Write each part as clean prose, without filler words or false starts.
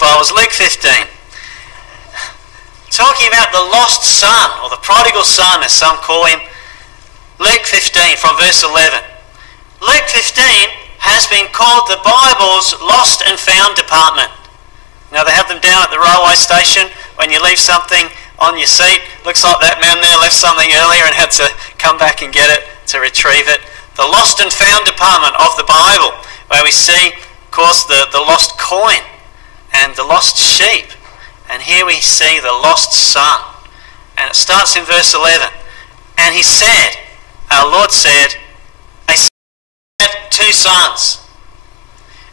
Bibles, Luke 15. Talking about the lost son, or the prodigal son as some call him. Luke 15 from verse 11. Luke 15 has been called the Bible's lost and found department. Now they have them down at the railway station when you leave something on your seat. Looks like that man there left something earlier and had to come back and get it to retrieve it. The lost and found department of the Bible, where we see, of course, the lost coin and the lost sheep. And here we see the lost son. And it starts in verse 11. And he said, our Lord said, I had 2 sons.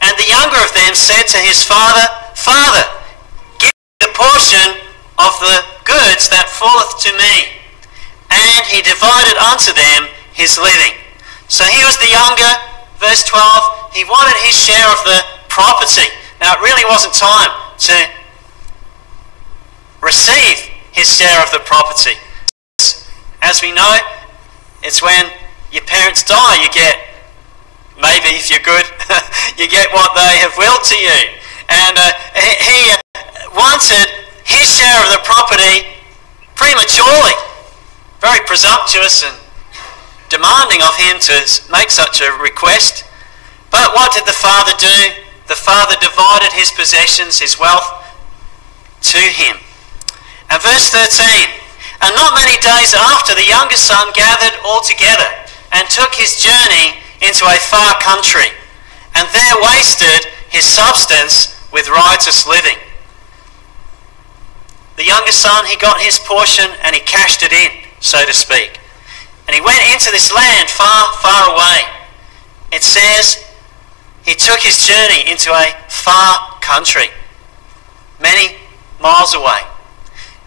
And the younger of them said to his father, Father, give me the portion of the goods that falleth to me. And he divided unto them his living. So he was the younger, verse 12, he wanted his share of the property. Now it really wasn't time to receive his share of the property. As we know, it's when your parents die, you get, maybe if you're good, you get what they have willed to you. And he wanted his share of the property prematurely. Very presumptuous and demanding of him to make such a request. But what did the father do? The father divided his possessions, his wealth, to him. And verse 13, and not many days after, the younger son gathered all together and took his journey into a far country, and there wasted his substance with riotous living. The younger son, he got his portion and he cashed it in, so to speak. And he went into this land far, far away. It says he took his journey into a far country, many miles away.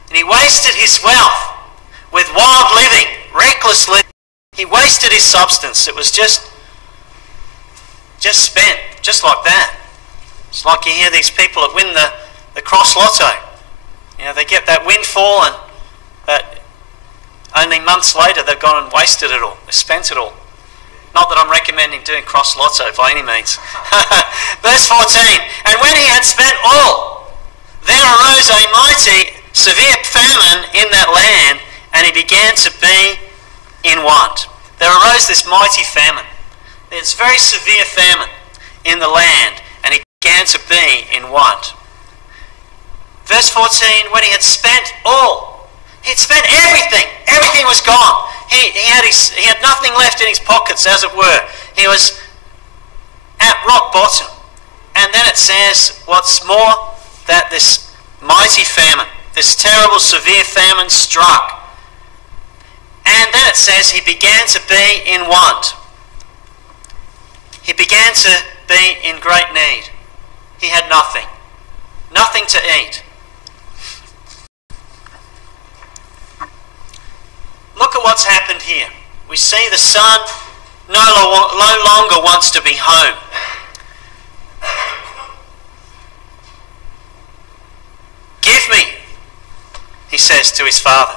And he wasted his wealth with wild living, reckless living. He wasted his substance. It was just spent, just like that. It's like you hear these people that win the cross lotto. You know, they get that windfall and that only months later they've gone and wasted it all. They've spent it all. Not that I'm recommending doing cross lotto by any means. Verse 14, and when he had spent all, there arose a mighty severe famine in that land, and he began to be in want. There arose this mighty famine. There's very severe famine in the land, and he began to be in want. Verse 14, when he had spent all, he'd spent everything. Everything was gone. He had nothing left in his pockets, as it were. He was at rock bottom. And then it says, what's more, that this mighty famine, this terrible, severe famine struck. And then it says he began to be in want. He began to be in great need. He had nothing. Nothing to eat. Look at what's happened here. We see the son no longer wants to be home. Give me, he says to his father.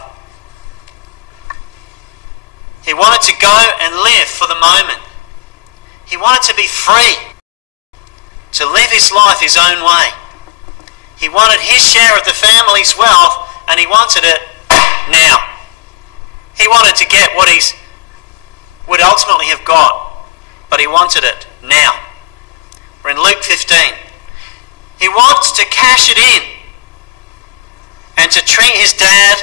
He wanted to go and live for the moment. He wanted to be free, to live his life his own way. He wanted his share of the family's wealth, and he wanted it now. He wanted to get what he would ultimately have got, but he wanted it now. We're in Luke 15. He wants to cash it in and to treat his dad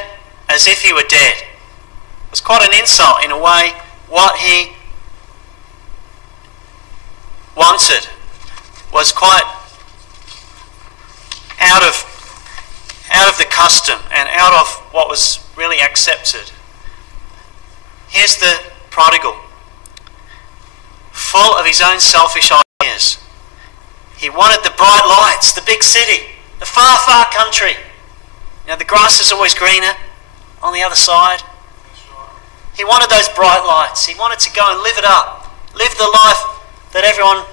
as if he were dead. It was quite an insult in a way. What he wanted was quite out of the custom and out of what was really accepted. Here's the prodigal, full of his own selfish ideas. He wanted the bright lights, the big city, the far, far country. You know, the grass is always greener on the other side. He wanted those bright lights. He wanted to go and live it up. Live the life that everyone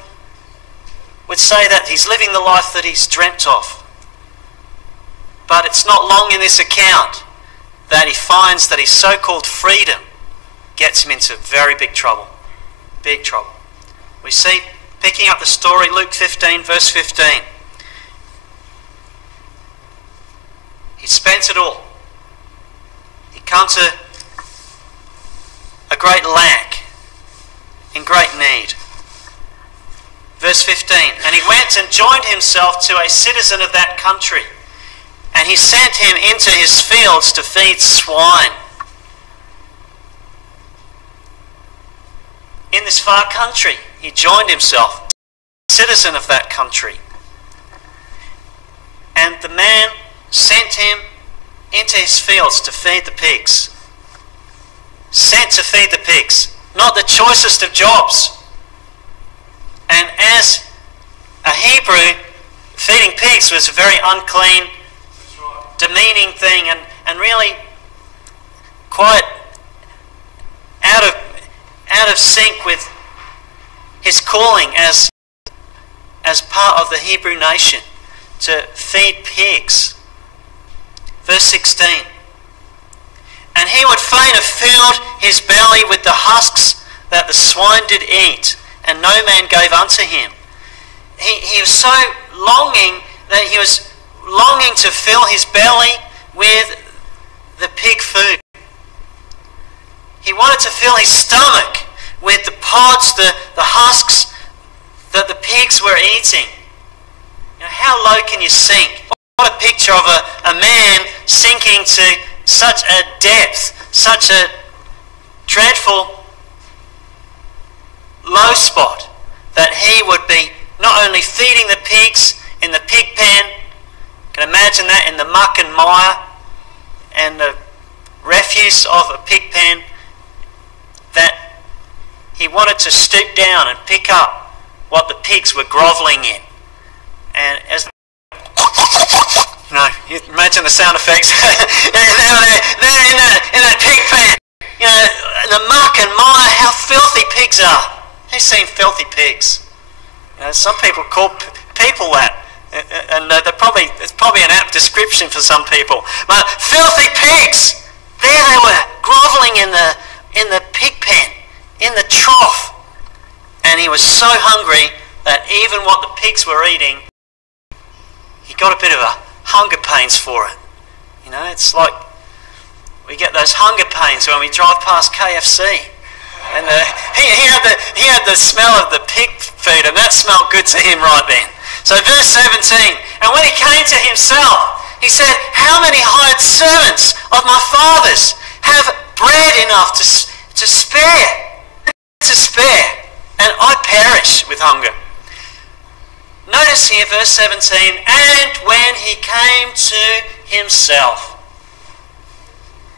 would say that he's living the life that he's dreamt of. But it's not long in this account that he finds that his so-called freedom gets him into very big trouble. Big trouble. We see, picking up the story, Luke 15, verse 15. get it all. He'd come to a great lack, in great need. Verse 15, and he went and joined himself to a citizen of that country, and he sent him into his fields to feed swine. In this far country, he joined himself, a citizen of that country. And the man sent him into his fields to feed the pigs. Sent to feed the pigs, not the choicest of jobs. And as a Hebrew, feeding pigs was a very unclean, demeaning thing, and really quite out of sync with his calling as part of the Hebrew nation, to feed pigs. Verse 16, and he would fain have filled his belly with the husks that the swine did eat, and no man gave unto him. He was so longing that he was longing to fill his belly with the pig food. He wanted to fill his stomach with the pods, the husks that the pigs were eating. You know, how low can you sink? What a picture of a man sinking to such a depth, such a dreadful low spot, that he would be not only feeding the pigs in the pig pen, you can imagine that, in the muck and mire and the refuse of a pig pen, that he wanted to stoop down and pick up what the pigs were grovelling in. And as you imagine the sound effects. they're in that pig pen. You know, the muck and mire, how filthy pigs are. Who's seen filthy pigs? You know, some people call people that, and it's probably an apt description for some people. But filthy pigs, there they were, grovelling in the pig pen, in the trough. And he was so hungry that even what the pigs were eating, he got a bit of a hunger pains for it. You know, it's like we get those hunger pains when we drive past KFC. And he had the smell of the pig food, and that smelled good to him right then. So verse 17, and when he came to himself, he said, how many hired servants of my father's have bread enough to spare, and I perish with hunger. Notice here, verse 17, and when he came to himself.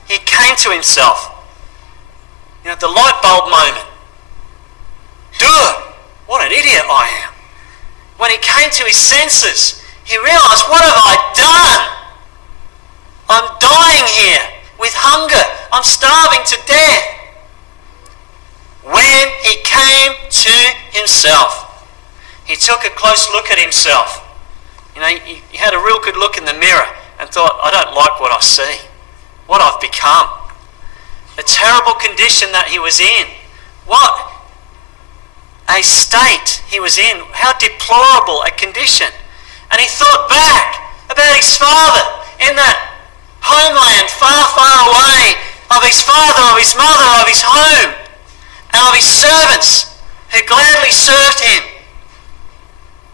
He came to himself. You know, the light bulb moment. Duh! What an idiot I am. When he came to his senses, he realised, what have I done? I'm dying here with hunger. I'm starving to death. When he came to himself, he took a close look at himself. You know, he had a real good look in the mirror and thought, I don't like what I see, what I've become. The terrible condition that he was in. What a state he was in. How deplorable a condition. And he thought back about his father in that homeland far, far away, of his father, of his mother, of his home, and of his servants who gladly served him.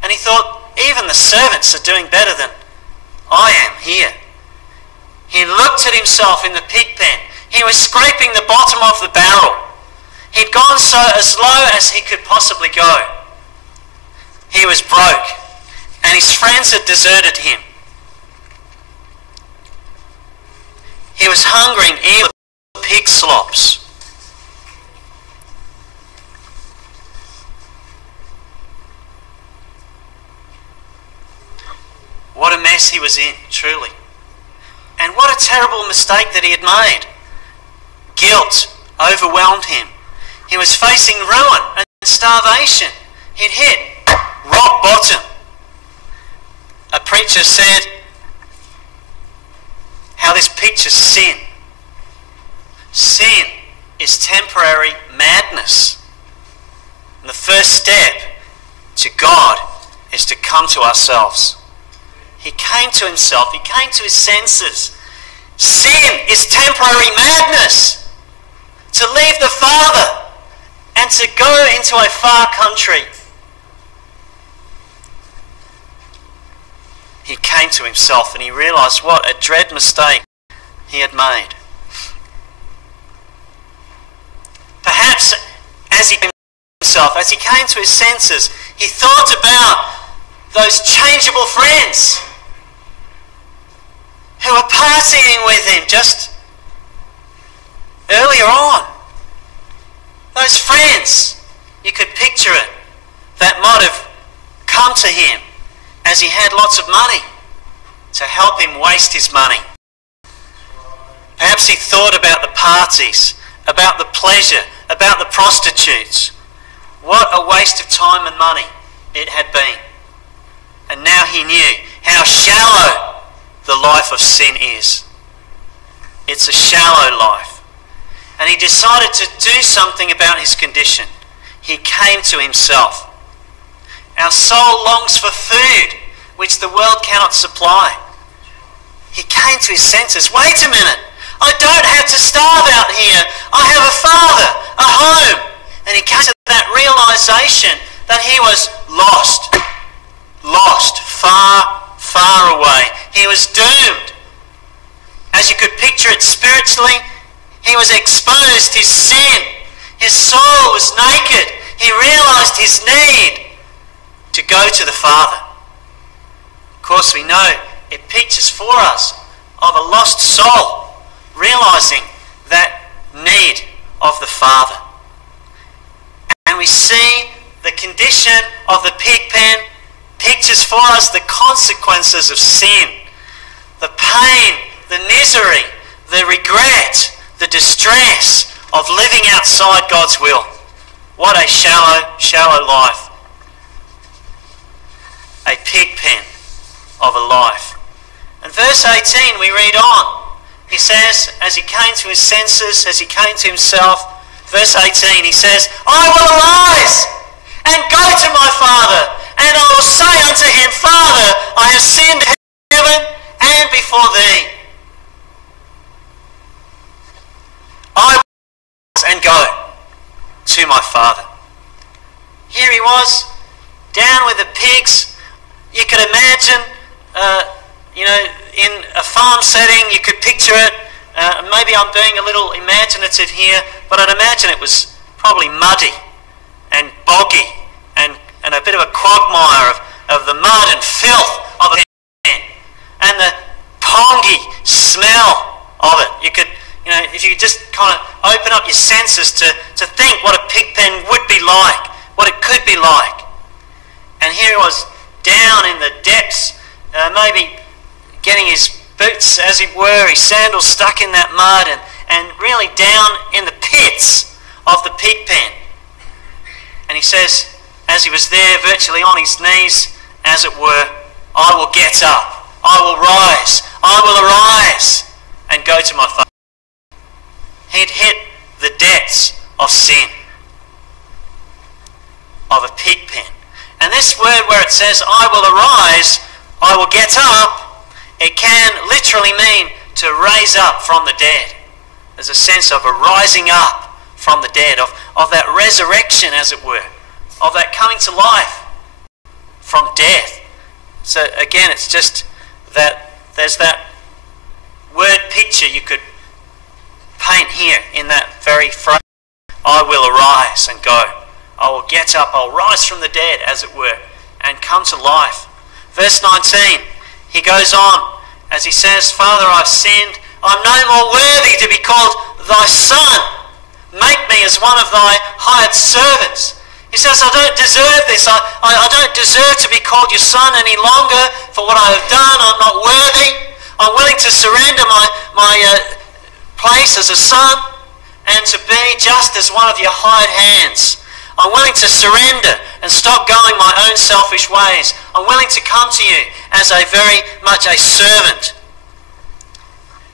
And he thought, even the servants are doing better than I am here. He looked at himself in the pig pen. He was scraping the bottom of the barrel. He'd gone as low as he could possibly go. He was broke, and his friends had deserted him. He was hungering even pig slops. What a mess he was in, truly. And what a terrible mistake that he had made. Guilt overwhelmed him. He was facing ruin and starvation. He'd hit rock bottom. A preacher said how this pictures sin. Sin is temporary madness. And the first step to God is to come to ourselves. He came to himself. He came to his senses. Sin is temporary madness. To leave the Father and to go into a far country. He came to himself and he realised what a dread mistake he had made. Perhaps as he came to himself, as he came to his senses, he thought about those changeable friends who were partying with him just earlier on. Those friends, you could picture it, that might have come to him as he had lots of money to help him waste his money. Perhaps he thought about the parties, about the pleasure, about the prostitutes. What a waste of time and money it had been. And now he knew how shallow the life of sin is. It's a shallow life. And he decided to do something about his condition. He came to himself. Our soul longs for food, which the world cannot supply. He came to his senses. Wait a minute. I don't have to starve out here. I have a father, a home. And he came to that realization that he was lost, far, far away. He was doomed. As you could picture it spiritually, he was exposed, his sin. His soul was naked. He realized his need to go to the Father. Of course, we know it pictures for us of a lost soul realizing that need of the Father. And we see the condition of the pig pen pictures for us the consequences of sin, the pain, the misery, the regret, the distress of living outside God's will. What a shallow, shallow life. A pig pen of a life. And verse 18 we read on. He says, as he came to his senses, as he came to himself, verse 18, he says, I will arise and go to my father, and I will say unto him, Father, I have sinned in heaven and before thee. I will arise and go to my father. Here he was, down with the pigs. You could imagine, in a farm setting, you could picture it. Maybe I'm being a little imaginative here, but I'd imagine it was probably muddy and boggy and a bit of a quagmire of the mud and filth of the pen and the pongy smell of it. You could, if you could just kind of open up your senses to think what a pig pen would be like, what it could be like. And here he was down in the depths, maybe getting his boots, as it were, his sandals stuck in that mud and really down in the pits of the pig pen. And he says, as he was there virtually on his knees, as it were, I will get up, I will rise, I will arise and go to my Father. He'd hit the depths of sin, of a pig pen. And this word where it says, I will arise, I will get up, it can literally mean to raise up from the dead. There's a sense of a rising up from the dead, of that resurrection, as it were, of that coming to life from death. So again, it's just that there's that word picture you could paint here in that very phrase. I will arise and go. I will get up, I'll rise from the dead, as it were, and come to life. Verse 19, he goes on as he says, Father, I've sinned. I'm no more worthy to be called thy son. Make me as one of thy hired servants. He says, I don't deserve this. I don't deserve to be called your son any longer for what I have done. I'm not worthy. I'm willing to surrender my place as a son and to be just as one of your hired hands. I'm willing to surrender and stop going my own selfish ways. I'm willing to come to you as a very much a servant.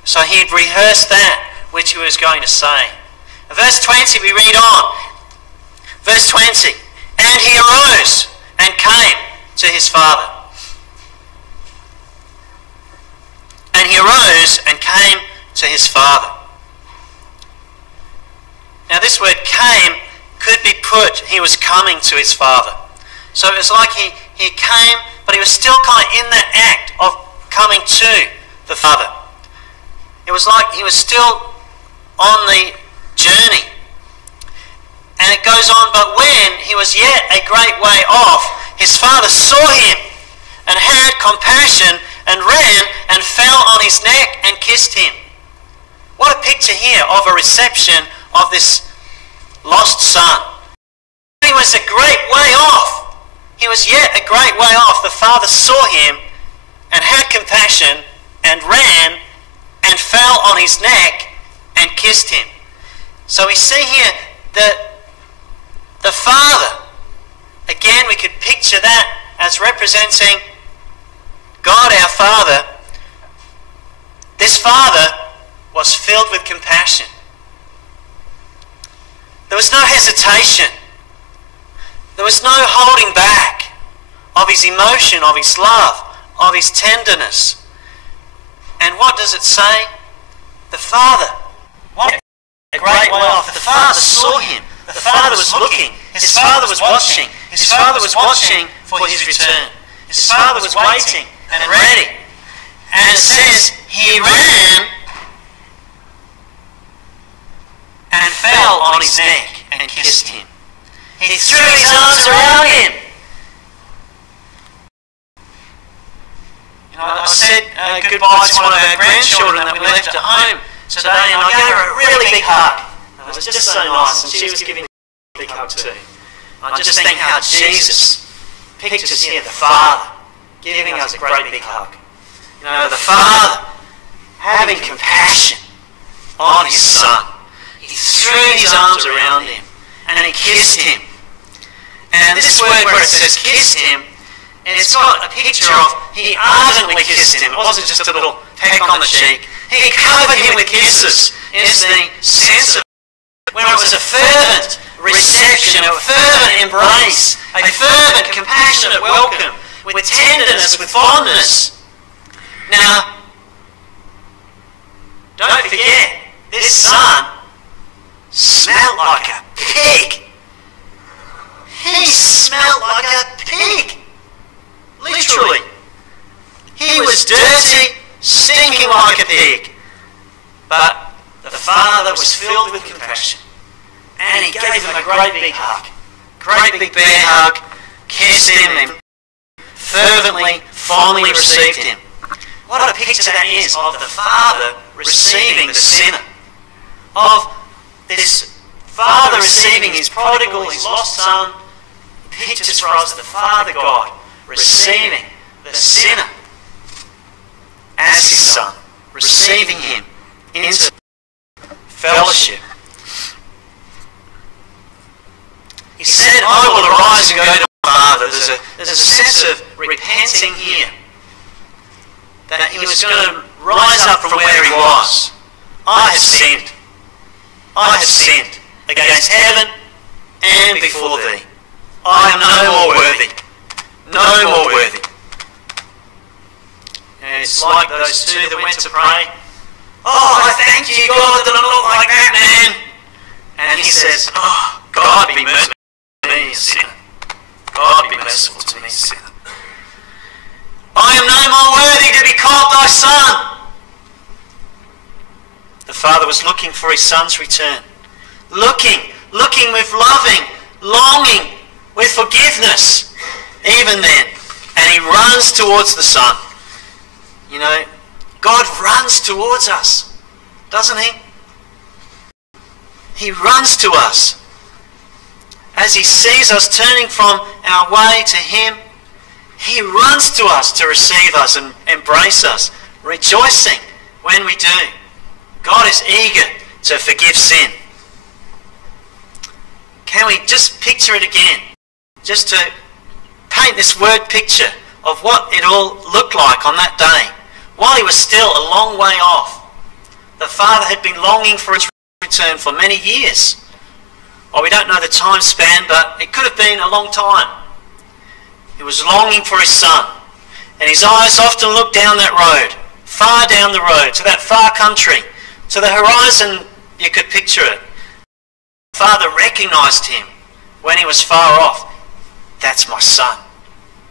So he'd rehearsed that which he was going to say. In verse 20 we read on. Verse 20, and he arose and came to his father. And he arose and came to his father. Now this word came could be put, he was coming to his father. So it was like he came, but he was still kind of in that act of coming to the father. It was like he was still on the journey. And it goes on, but when he was yet a great way off, his father saw him and had compassion and ran and fell on his neck and kissed him. What a picture here of a reception of this lost son. He was a great way off. He was yet a great way off. The father saw him and had compassion and ran and fell on his neck and kissed him. So we see here that the father, again we could picture that as representing God our Father. This father was filled with compassion. There was no hesitation. There was no holding back of his emotion, of his love, of his tenderness. And what does it say? The father, what a great way off. The father saw him. The father was looking. His father was watching. His father was watching for his return. His father was waiting and ready. And it says he ran and fell on his neck and kissed him. He threw his arms around him. You know, I said goodbye to one of our grandchildren that we left at home today, and I gave her a really big hug. It was just so nice, and she was giving me a big hug too. I just think how Jesus pictures here the Father giving us a great big hug. You know, the Father having compassion on his Son. He threw his arms around him and he kissed him. And this word where it says kissed him, it's got a picture of he ardently kissed him. It wasn't just a little peck on the cheek. He covered him with kisses. It's the sense of where it was a fervent reception, a fervent embrace, a fervent, compassionate welcome, with tenderness, with fondness. Now, don't forget, this son smelled like a pig. He smelled like a pig. Literally. He was dirty, stinking like a pig. But the father was filled with compassion. And he gave him a great big hug. Great big bear hug. Kissed him and fervently, fondly received him. What a picture that is of the father receiving the sinner. Of this father receiving his prodigal, his lost son. Pictures for us the Father God receiving the sinner as his son, receiving him into fellowship. He said, I will arise and go to my Father. There's a sense of repenting here, that he was going to rise up from where he was. I have sinned. I have sinned against heaven and before thee. I am no more worthy. No more worthy. And it's like those two that went to pray. Oh, I thank you, God, that I'm not like that man. And he says, oh, God be merciful to me, a sinner. God be merciful to me, a sinner. I am no more worthy to be called thy son. The father was looking for his son's return. Looking with loving, longing, with forgiveness, even then. And he runs towards the son. You know, God runs towards us, doesn't he? He runs to us. As he sees us turning from our way to him, he runs to us to receive us and embrace us, rejoicing when we do. God is eager to forgive sin. Can we just picture it again? Just to paint this word picture of what it all looked like on that day. While he was still a long way off, the father had been longing for his return for many years. Well, we don't know the time span, but it could have been a long time. He was longing for his son, and his eyes often looked down that road, far down the road, to that far country To the horizon, you could picture it. The father recognised him when he was far off. That's my son.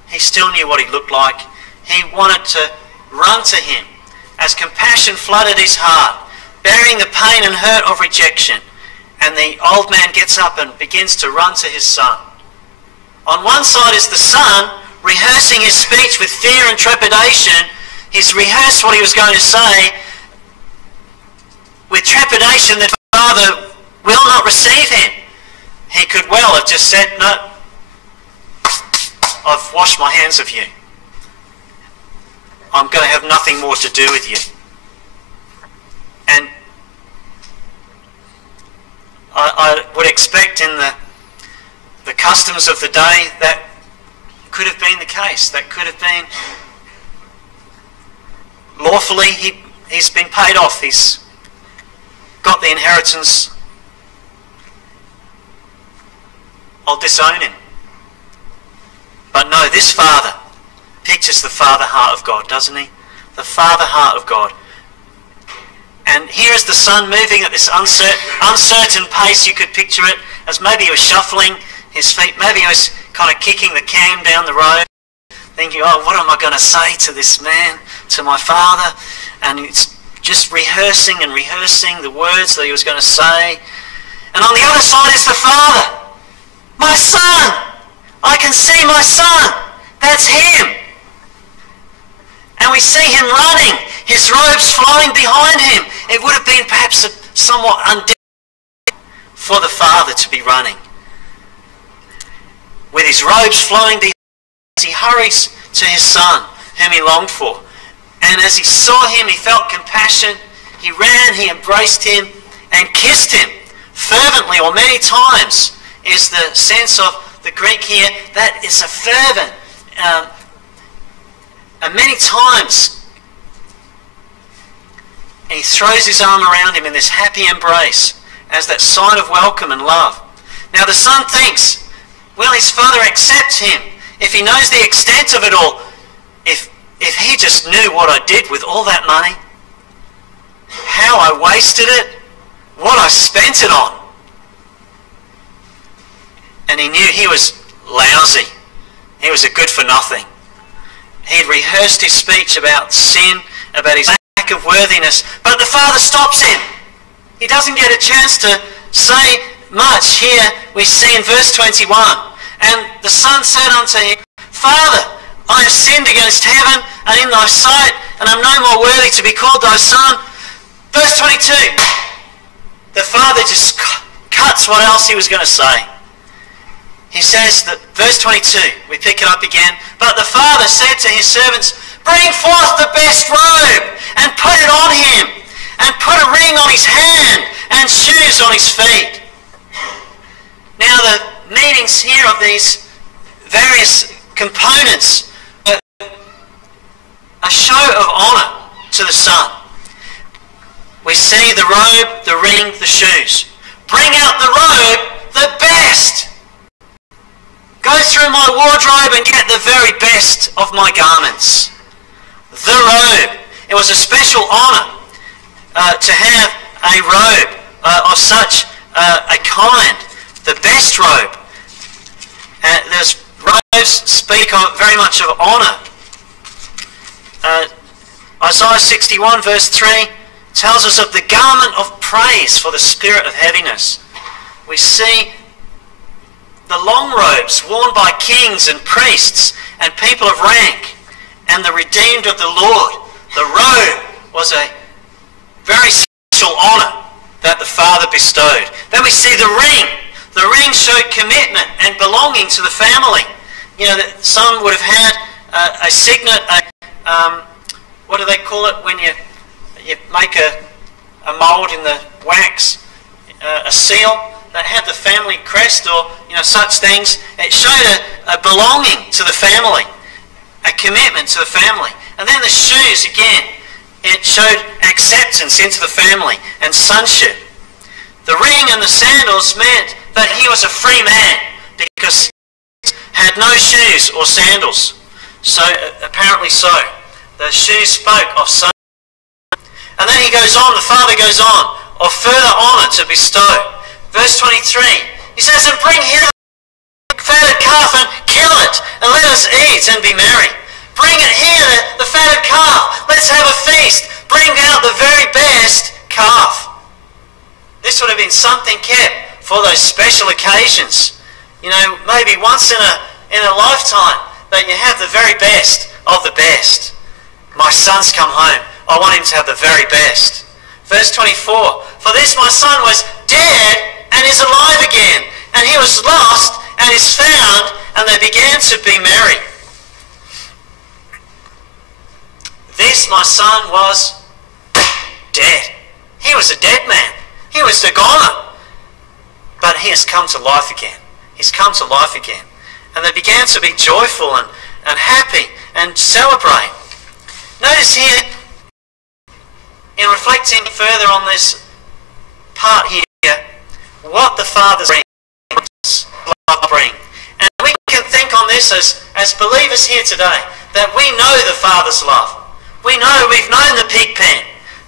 He still knew what he looked like. He wanted to run to him as compassion flooded his heart, bearing the pain and hurt of rejection. And the old man gets up and begins to run to his son. On one side is the son rehearsing his speech with fear and trepidation. He's rehearsed what he was going to say with trepidation that father will not receive him. He could well have just said, no, I've washed my hands of you. I'm going to have nothing more to do with you. And I would expect in the customs of the day that could have been the case. That could have been lawfully, he's been paid off. He's got the inheritance. I'll disown him. But no, this father pictures the father heart of God, doesn't he? The father heart of God. And here is the son moving at this uncertain pace. You could picture it as maybe he was shuffling his feet. Maybe he was kind of kicking the can down the road, thinking, oh, what am I going to say to this man, to my father? And it's just rehearsing and rehearsing the words that he was going to say. And on the other side is the father. My son! I can see my son! That's him! And we see him running, his robes flowing behind him. It would have been perhaps somewhat undignified for the father to be running. With his robes flowing behind him, as he hurries to his son, whom he longed for. And as he saw him, he felt compassion. He ran, he embraced him, and kissed him fervently, or many times, is the sense of the Greek here. That is a fervent, and many times, and he throws his arm around him in this happy embrace as that sign of welcome and love. Now the son thinks, well, his father accepts him. If he knows the extent of it all, if he just knew what I did with all that money, how I wasted it, what I spent it on. And he knew he was lousy. He was a good for nothing. He'd rehearsed his speech about sin, about his lack of worthiness, but the father stops him. He doesn't get a chance to say much. Here we see in verse 21, and the son said unto him, Father, I have sinned against heaven and in thy sight, and am no more worthy to be called thy son. Verse 22, the father just cuts what else he was going to say. He says that, verse 22, we pick it up again, but the father said to his servants, bring forth the best robe and put it on him, and put a ring on his hand and shoes on his feet. Now the meanings here of these various components are a show of honour to the son. We see the robe, the ring, the shoes. Bring out the robe, the best. Go through my wardrobe and get the very best of my garments. The robe. It was a special honour to have a robe of such a kind. The best robe. There's robes speak of very much of honour. Isaiah 61 verse 3 tells us of the garment of praise for the spirit of heaviness. We see the long robes worn by kings and priests and people of rank, and the redeemed of the Lord. The robe was a very special honour that the father bestowed. Then we see the ring. The ring showed commitment and belonging to the family. You know, that some would have had a signet, what do they call it when you make a mould in the wax, a seal that had the family crest, or such things. It showed a belonging to the family, a commitment to the family. And then the shoes, again, it showed acceptance into the family and sonship. The ring and the sandals meant that he was a free man, because he had no shoes or sandals. So apparently so. The shoes spoke of sonship. And then he goes on, the father goes on, of further honour to bestow. Verse 23, he says, and bring hither the fatted calf and kill it, and let us eat and be merry. Bring it here, the fatted calf. Let's have a feast. Bring out the very best calf. This would have been something kept for those special occasions. You know, maybe once in a lifetime that you have the very best of the best. My son's come home. I want him to have the very best. Verse 24, for this my son was dead and is alive again, and he was lost and is found, and they began to be merry. This my son was dead. He was a dead man. He was a goner. But he has come to life again. He's come to life again. And they began to be joyful and happy and celebrate. Notice here, in reflecting further on this part here, what the Father's love bring. And we can think on this as believers here today, that we know the Father's love. We know we've known the pig pen,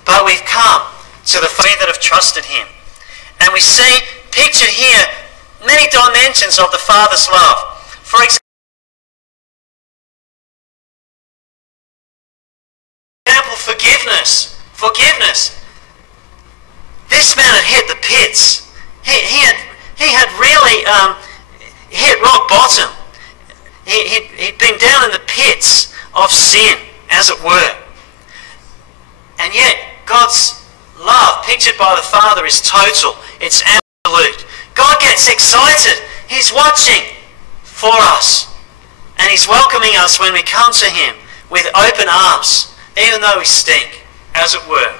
but we've come to the Father that have trusted him. And we see pictured here many dimensions of the Father's love. For example, forgiveness. Forgiveness. This man had hit the pits. He had really hit rock bottom. He'd been down in the pits of sin, as it were. And yet, God's love, pictured by the Father, is total. It's absolute. God gets excited. He's watching for us. And he's welcoming us when we come to him with open arms, even though we stink, as it were.